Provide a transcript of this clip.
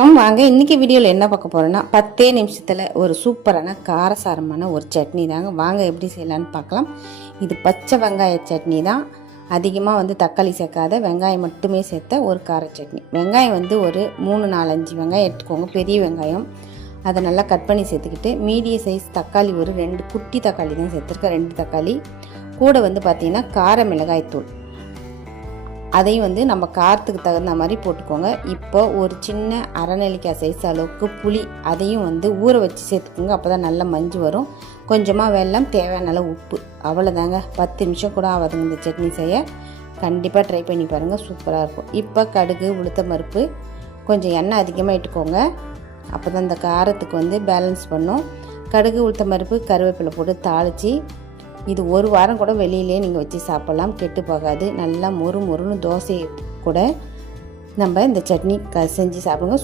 வாங்க இன்றைக்கி வீடியோவில் என்ன பார்க்க போகிறோன்னா 10 நிமிஷத்தில் ஒரு சூப்பரான காரசாரமான ஒரு சட்னி தாங்க. வாங்க எப்படி செய்யலான்னு பார்க்கலாம். இது பச்சை வெங்காய சட்னி தான். அதிகமாக தக்காளி சேர்க்காத வெங்காயம் மட்டுமே சேர்த்த ஒரு கார சட்னி. வெங்காயம் ஒரு 3-4-5 வெங்காயம் எடுத்துக்கோங்க, பெரிய வெங்காயம். அதை நல்லா கட் பண்ணி சேர்த்துக்கிட்டு மீடியம் சைஸ் தக்காளி ஒரு 2 குட்டி தக்காளி தான் சேர்த்துருக்கேன், 2 தக்காளி. கூட பார்த்திங்கன்னா கார மிளகாய் தூள், அதையும் நம்ம காரத்துக்கு தகுந்த மாதிரி போட்டுக்கோங்க. இப்போ ஒரு சின்ன அரைநெல்லிக்காய் சைஸ் அளவுக்கு புளி, அதையும் ஊற வச்சு சேர்த்துக்கோங்க, அப்போ தான் நல்லா மஞ்சு வரும். கொஞ்சமாக வெல்லம், தேவையான அளவு உப்பு, அவ்வளோதாங்க. 10 நிமிஷம் கூட ஆகாதுங்க இந்த சட்னி செய்ய. கண்டிப்பாக ட்ரை பண்ணி பாருங்கள், சூப்பராக இருக்கும். இப்போ கடுகு, உளுத்தம் பருப்பு, கொஞ்சம் எண்ணெய் அதிகமாக இட்டுக்கோங்க, அப்போ தான் இந்த காரத்துக்கு பேலன்ஸ் பண்ணும். கடுகு, உளுத்தம் பருப்பு, கருவேப்பிலை போட்டு தாளித்து இது ஒரு வாரம் கூட வெளியிலே நீங்கள் வச்சு சாப்பிட்லாம், கெட்டு போகாது. நல்லா மொறு மொறுன்னு தோசை கூட நம்ம இந்த சட்னி செஞ்சு சாப்பிடுங்க.